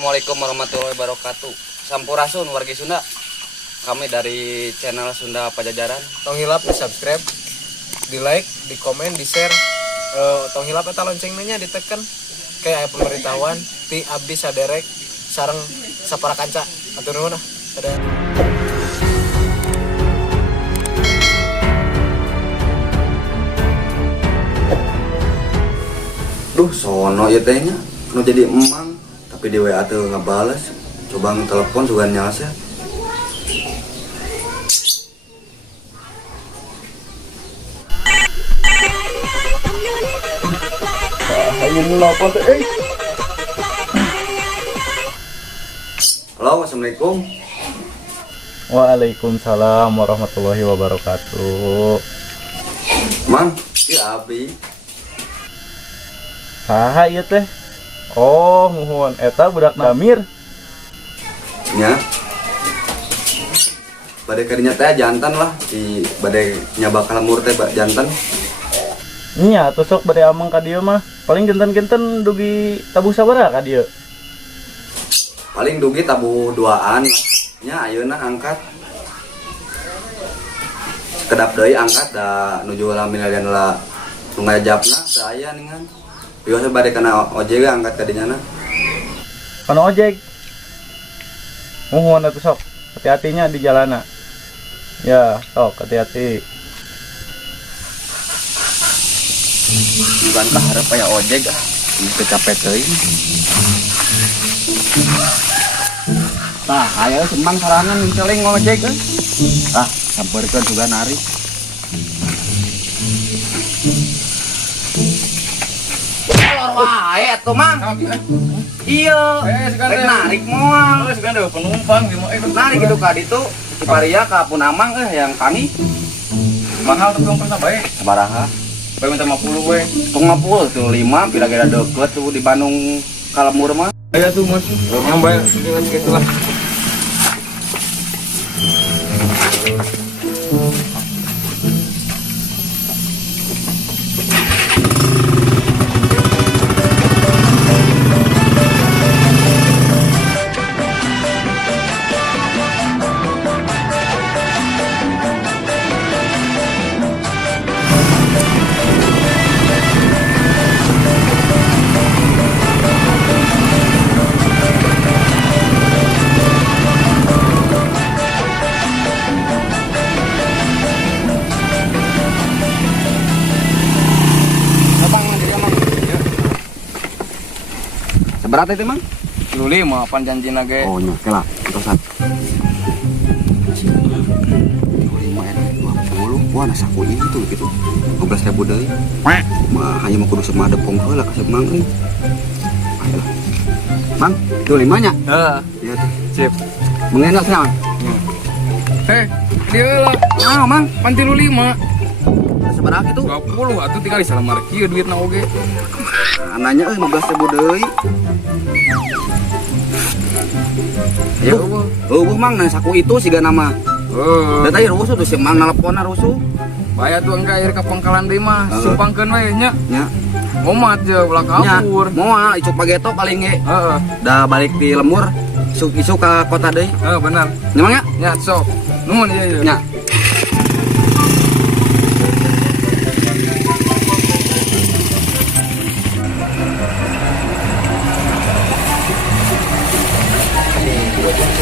Assalamualaikum warahmatullahi wabarakatuh. Sampurasun wargi Sunda. Kami dari channel Sunda Pajajaran. Tong hilap di subscribe, di like, di komen, di share. Tong hilap eta loncengnya ditekan kayak pemberitahuan ti abdi saderek sareng sapara kanca. Atur nuhun ah. Dadah. Duh, sono ya tehnya. Nu jadi emang, tapi di WA tuh ngebales. Coba ngetelepon juga nyasa. Ayo nelpon tuh, Halo, assalamualaikum. Waalaikumsalam warahmatullahi wabarakatuh. Mang, iya abi. Saha ieu teh? Oh, muhun eta budak Damir. Ya. Badai kadinya teh jantan lah, di badai nyaba kalamur teh jantan. Nya tusuk bade amang ka dieu mah. Paling genten-genten dugi tabuh sabaraha ka dieu? Paling dugi tabuh duaan. Nya ayeuna angkat. Kedap deui angkat da nuju lamilalian la nu ngajapna teu aya ningan. Biasa bade kana ojek angkat ka dinyana. Kana ojek. Muhun atuh sok. Hati-hatinya di jalana. Ya, sok hati-hati. Bukan kaharep aya ojek ah. Teu capek teuing. Tah, aya sembang sarangan celing ngojek kan. Ah, sampeurkeun juga nari. Kolor wae atuh, Mang. Iya. Rek narik moal. Segan ada penumpang di mah Narik gitu ka ditu, Ciparia ka Punamang yang kami. mahal tuh penumpang bae. Sabaraha? Bae minta 50 we. 50 tuh 5 kira-kira deket tuh di Bandung Kalamur mah. Aya tuh Mas. Yang bae dengan segitulah. Seberapa itu, Mang? 5 pan janji nage. Oh, nya lah, terusan. 25 ya, 20. Wah, nasa saku ini tuh gitu. 12.000 deui. Mah hanya mau kudu semade pong heula ka Mang euy. Ayolah. Mang, 25 nya? Heeh. Iya tuh. Sip. Mengenak sih, Mang. Dia lah. Ah, Mang, Pan 35. seberapa itu? 20 atuh tinggal di salamar kieu duitna oge. Ananya 15.000 deui. Ya, Mang, nah saku itu siga nama. Da tadi rusuh tuh si Mang nelponna rusuh. Baya tuh engka air ka pangkalan deui mah, sumpangkeun we nya. Nya. Omat je ulah kabur. Moal icuk pageto paling ge. Heeh. Da balik di lembur isu ka kota deui. Benar. Memang ya? Nya sok. Nuhun ieu. Nya.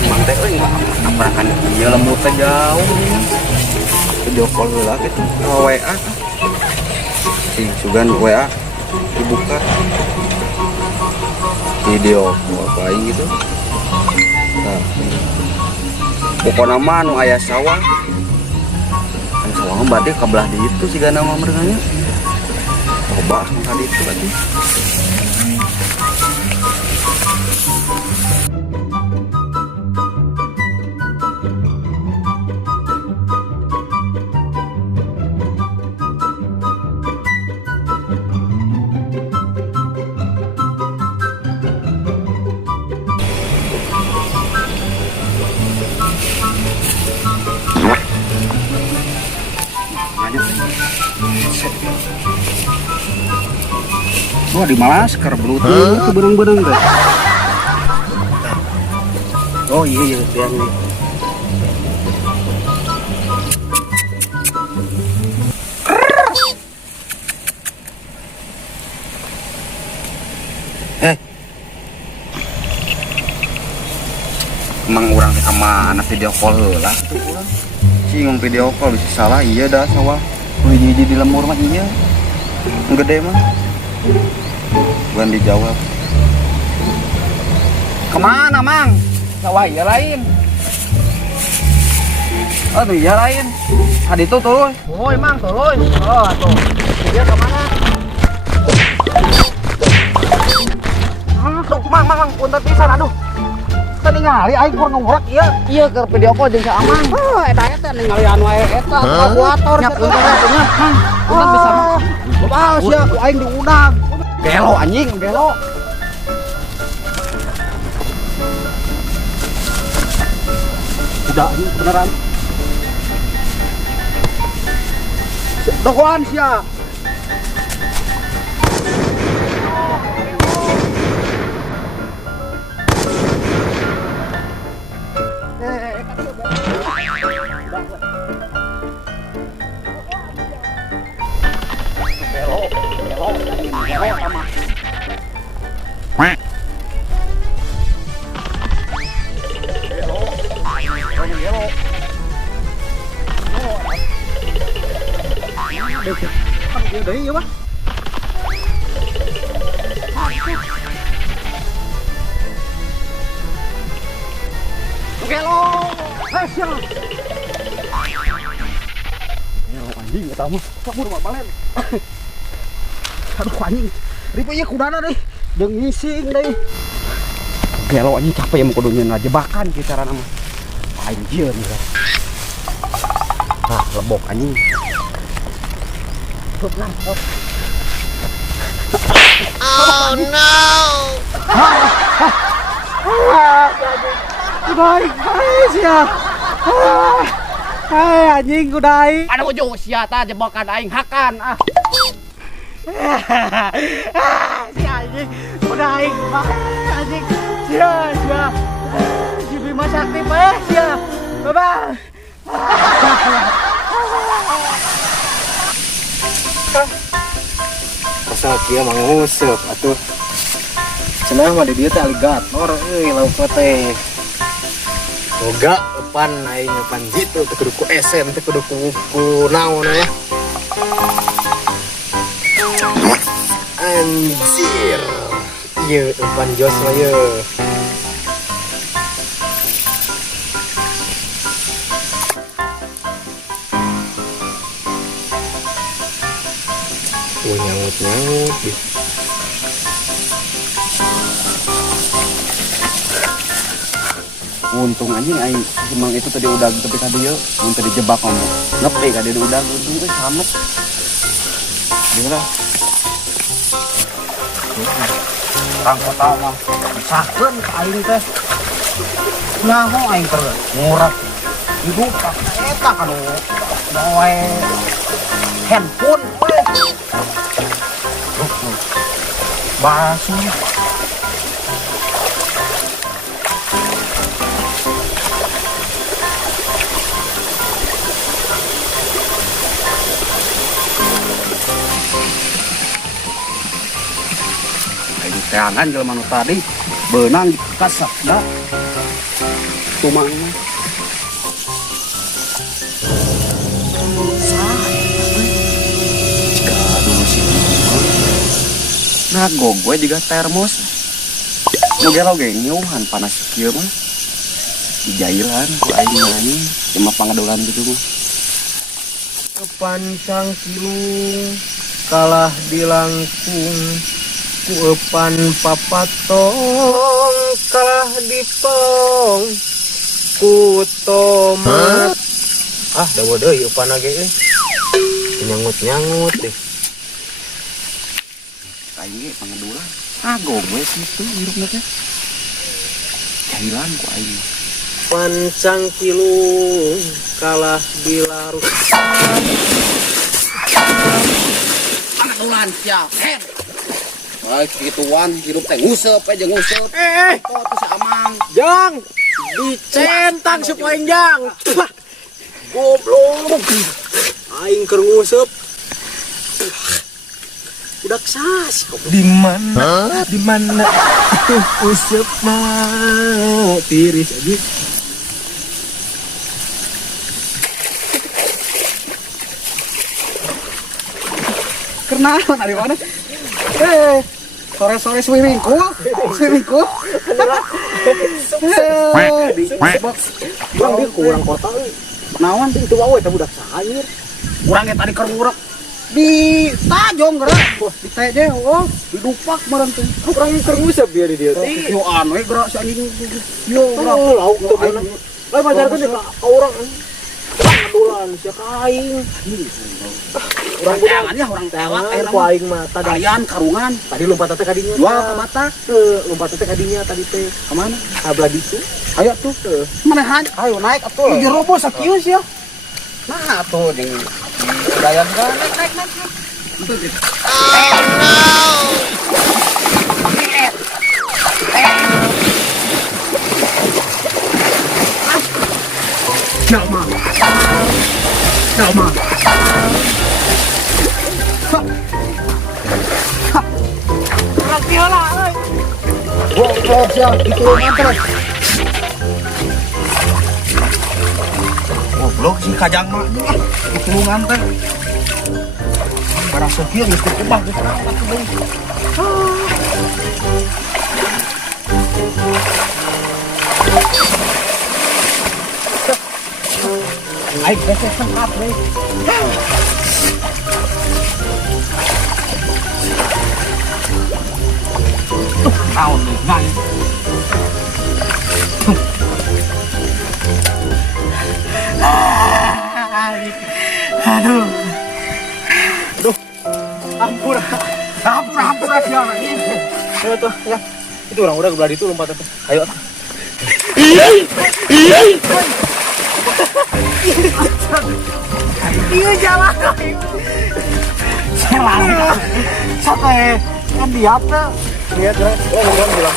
Mang teh euy nabrakan ieu lembur teh jauh. Video call heula gitu. WA. Si sugan WA dibuka. Video apa gitu. Nah. Pokokna mah nu aya sawah. Kan sawah berarti kabelah di itu siga nama merganya. Coba tadi itu berarti. Wah di masker bluetooth itu benang-benang deh. Oh iya biar nih. Emang orang sama anak video call lah. Cing video call bisa salah iya dah sawah. Hiji di lemur mah iya. Yang gede mah. Bukan dijawab. Kemana mang? Sawah iya lain. Aduh iya lain. Hadi itu tuh. Oh emang toloy. Oh tuh. Dia kemana? Mang, punten pisan aduh. Tadi ningali aing kurang ngorek ieu. Iya ke video call jeung sa Amang. Oh eta teh ningali anu eta kalkulator Nyap Mang. Punten pisan. Bae sia ku aing diundang. Belo anjing, belo. Udah anjing beneran. Dokuan sia. Đấy yêu bác. Gelo. Hasil. Gelo anjing eta mah. Kabur mah balen. Aduh anjing. Ripo ieu kudana deui. Deung ngising deui. Gelo anjing capek mau kudu ngajebakan kieu carana mah. Anjir nih. Ah, lebok anjing. Oh no. Kudai, sia. Hai anjing kudai. Ada ujung sia tah jebakan aing hakan ah. Si anjing kudai. Anjing. Sia. Si Bima Sakti sia. Baba. Asal kia manguseup atuh. Cenah mah di dieu teh aligator euy laukna teh. Boga epan aing epan jitu teh kudu ku esen teh kudu ku naon ya. Anjir. Ieu epan jos mah ieu. Nyangut Untung anjing aing emang itu tadi udah tapi tadi ya mun tadi jebak kamu ngepe ka dia udah untung teh selamat. Gila. Orang kota mah sakeun ka aing teh. Nyaho aing teh ngurek. Hidup ka eta kan bae handphone we. Basuh. Aing teangan jelema nu tadi beunang kasak da. Tumang mah. Nah, gue juga termos. Nugelo ge nyuhan panas kieu mah. Dijailan ku aing nyanyi cuma pangadolan gitu mah. Pancang kilung kalah dilangkung ku epan papatong kalah dipong ku tomat. Ah dawa deui epan ge euy. Nyangut-nyangut deh. Aing ge pangadolan. Gue situ hirupna teh. Jailan ku aing. Pancang kilung kalah dilarut. Pangadolan sia. Kituan hirup teh nguseup aja nguseup. Oh tuh si Amang. Jang, Dicentang si Poenjang. Goblok. Aing keur nguseup. Udah sas. Di mana? Di mana? Useup mah tiris aja. Kenalan dari mana? Sore-sore swimming pool. Bang dia kurang kota euy. Naon Itu wae teh budak sair. urang tadi kerurek di tajong gerak. Di teje di dupak meureun teh. Kurang keur nguseup dia di dieu teh. Yo anu gerak si anjing. Yo gerak. Lauk teh bener. Lain majarkeun ka urang. Adulan sia kaing. Urang teangannya urang teawak Air ku aing mah tadi Kalian karungan tadi lompat teh ka dinya. jual ke mata. Lompat teh ka dinya tadi teh. Ke mana? Ablah ditu. Ayo tuh. Manehan. Ayo naik atuh. Di robo sakieu sia. Nah tuh di dayan kan naik. Jalma. Goblok sia, itu mantra. Goblok si kajang mah. Itu nganter. Barang sopir geus kubah geus Aik besek sengkap deh. Naon nih, ngai. Aduh. Ampura sia anjing. Ayo tuh, ya. Itu orang udah belah ditu lompat teh. Ayo. Iya jalan. Jalan. Sampai kan dia teh. Lihat gerak. Oh, ngomong bilang.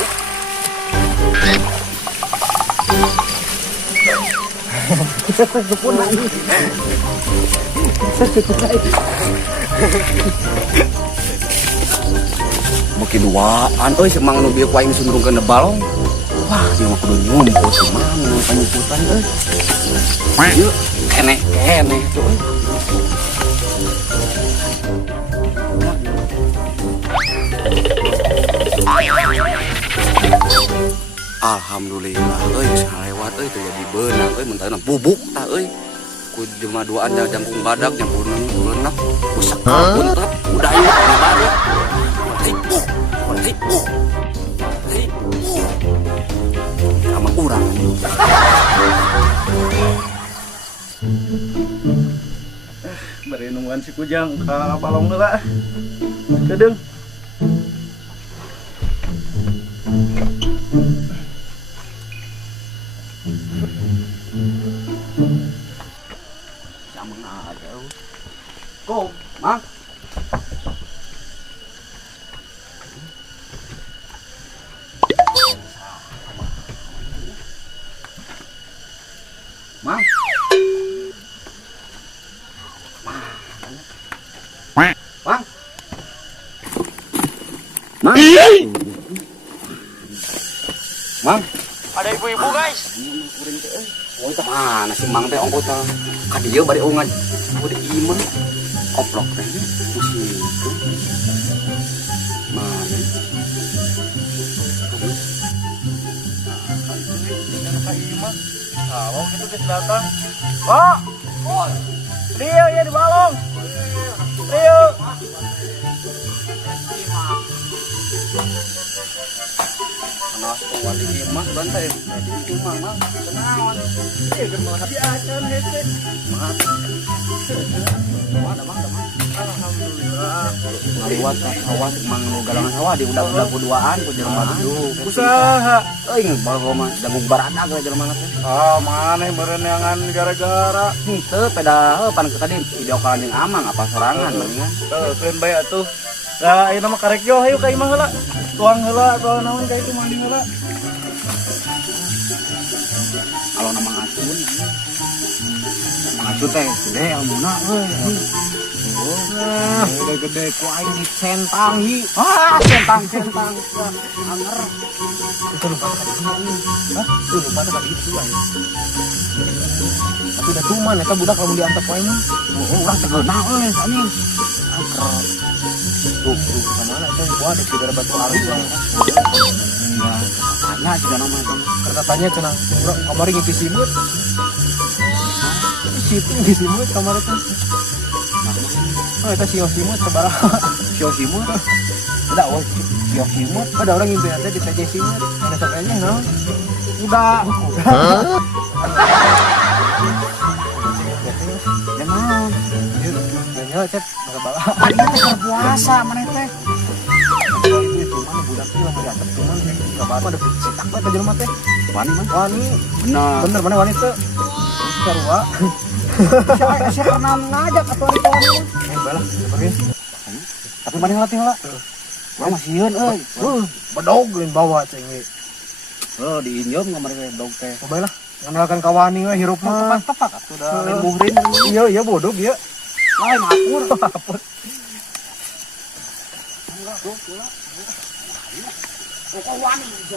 Mungkin duaan euy semang nu bieu ku aing sundrungkeun da balong. Wah, dia mah kudu nyumput si mang nu panyumputan euy. Ieu kene tuh euy. Alhamdulillah euy geus lewat euy teh jadi beunang euy mun teu bubuk tah euy. Ku jelema duaan jangkung badak nyampureun leunak busak buntet udah ieu di badak. Sama kurang bari nungguan si Kujang ka balong heula. Kedeung. Jameng aja. Go, Mang. Mang. Mang. Mang. Mang. Ada ibu-ibu guys. Oh, itu mana si Mang teh ongko teh. Ka dieu bari ungan. Oh, di imah. Oplok teh masih itu. Mana? Balong itu guys datang. Pak. Rio ya di balong. Rio. Panas tuh di imah bantai. Di imah mah kenaon. Diacan hese. Maaf. Mana Bang? Alhamdulillah. Ngaliwat ka sawah mang nu galangan sawah di udah duaan ku jelema teh. Usaha. Euy balgo mah dangung baradag we jelema teh. Ah, maneh merenangan gara-gara. Henteu peda pan tadi video call jeung Amang apa sorangan mendingan. Keren bae atuh. Lah ieu mah karek yo hayu ka imah heula. Tuang heula atau naon ka itu mandi heula. Itu teh gede ilmuna euy. Gede-gede ku aing dicentang hi. Centang. Anger. Itu lupa tadi. Hah? Itu lupa tadi itu aing. Tapi udah tuman eta budak lamun diantep wae mah. Urang teh geunah euy anjing. Anger. Tuh kemana itu? Wah, di daerah Batu Ali lah. Iya, tanya juga nama itu. Karena tanya cenah, urang kamari ngimpi simut. Situ ngimpi simut kamari teh. Oh, eta sio simut sabaraha? Sio simut. Ada oh, sio simut. Ada orang ngimpi ada di TJ simut. Ada sopenya naon? Udah. Ya naon? Ya cet, sabaraha? Ini teh puasa mana teh? Itu mana budak ieu mah diantep cuman kabar ada cetak bae teh jelema teh. Wani mah. Wani, Benar. bener mana wani teh? Sarua. Saya pernah ngajak atuh ari kawan. Balah, pergi. Tapi mana ngelatih heula? Urang masih yeun euy. Bedog lain bawa ceng ge. Oh, di Injom ngamari dog teh. Baiklah, ngandalkan kawani we hirup mah. Tepak atuh da lain muhrin. Iya bodog ya. Lain hapur. Hapur.